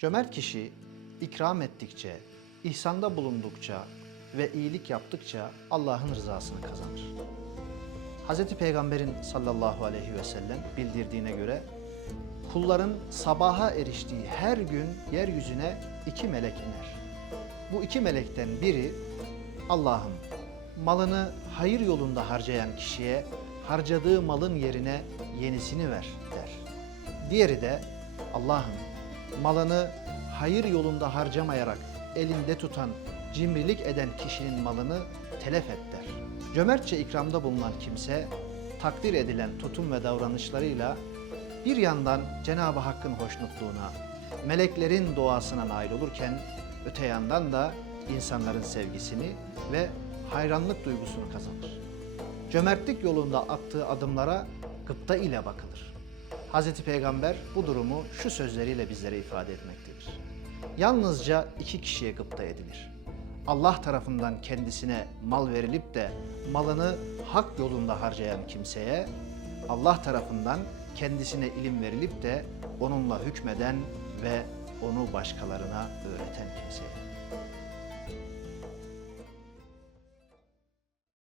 Cömert kişi ikram ettikçe, ihsanda bulundukça ve iyilik yaptıkça Allah'ın rızasını kazanır. Hz. Peygamber'in sallallahu aleyhi ve sellem bildirdiğine göre kulların sabaha eriştiği her gün yeryüzüne iki melek iner. Bu iki melekten biri Allah'ım malını hayır yolunda harcayan kişiye harcadığı malın yerine yenisini ver der. Diğeri de Allah'ım malını hayır yolunda harcamayarak elinde tutan, cimrilik eden kişinin malını telef et der. Cömertçe ikramda bulunan kimse takdir edilen tutum ve davranışlarıyla bir yandan Cenab-ı Hakk'ın hoşnutluğuna, meleklerin duasına nail olurken öte yandan da insanların sevgisini ve hayranlık duygusunu kazanır. Cömertlik yolunda attığı adımlara gıpta ile bakılır. Hz. Peygamber bu durumu şu sözleriyle bizlere ifade etmektedir. Yalnızca iki kişiye gıpta edilir. Allah tarafından kendisine mal verilip de malını hak yolunda harcayan kimseye, Allah tarafından kendisine ilim verilip de onunla hükmeden ve onu başkalarına öğreten kimseye.